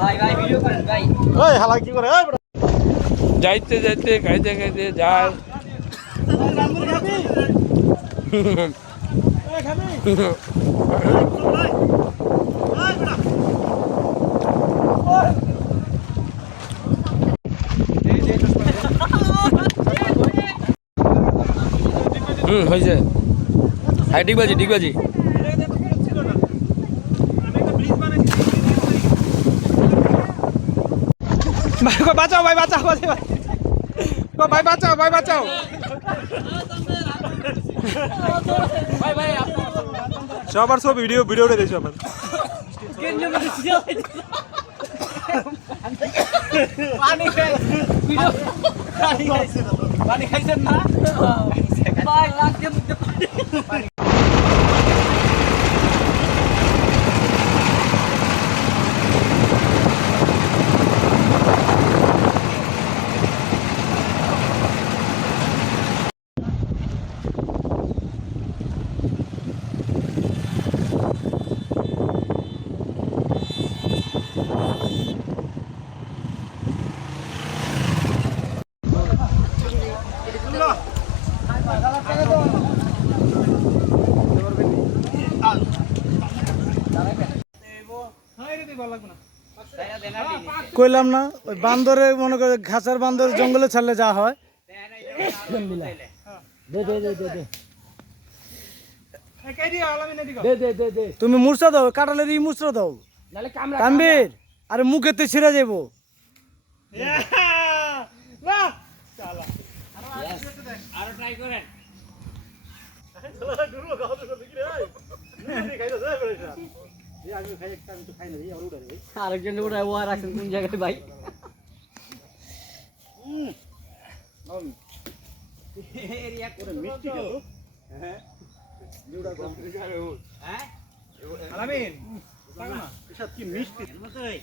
ভাই ভাই ভিডিও করেন ভাই। ওই হালা কি করে ওই যাইতে যাইতে খাইতে খাইতে যায়। হয়েছে। হ্যাঁ ডিগবাজি ডিগবাজি। বাঁচাও ভাই বাঁচাও ভাই বাঁচাও ভাই বাঁচাও সবার সব ভিডিও ভিডিওটা দেখছো আবার পানি খাইছেন না ভাই লাগছে পানি। কইলাম না ওই বান্দরে মনে করে ঘাসার বান্দর জঙ্গলে ছাড়লে যা হয়। তুমি মূর্ছা দাও কাটালের ই মূর্ছা দাও কাম্বির আরে মুখেতে ছিঁড়ে যাবো। আরেকজন ওরা ওয়ার আছেন কোন জায়গায় ভাই? এরিয়া করে মিষ্টি তো হ্যাঁ জুড়া কম হ্যাঁ আলামিন লাগা না এসব কি মিষ্টি মতই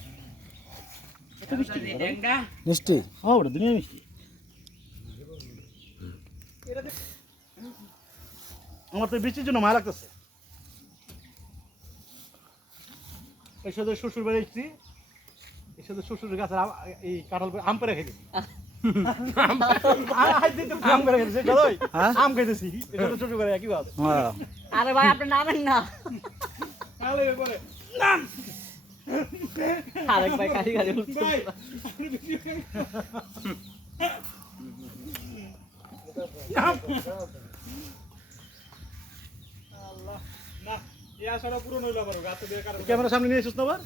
এত মিষ্টি ডেঙ্গা মিষ্টি হ্যাঁ ওটা দুনিয়া মিষ্টি আমার তো বৃষ্টির জন্য মায়া লাগতেছে। এর সাথে শ্বশুর বাড়ি এসেছি, এর সাথে শ্বশুরের গাছের এই কাঁঠাল আম পেরে খাইছি। আম পেরে খাইছি আম খাইতেছি এর সাথে শ্বশুর বাড়ি একই ভাবে। আরে ভাই আপনি নামেন না আরেক ভাই খালি খালি ক্যামেরা সামনে নিয়ে এসেছ না আবার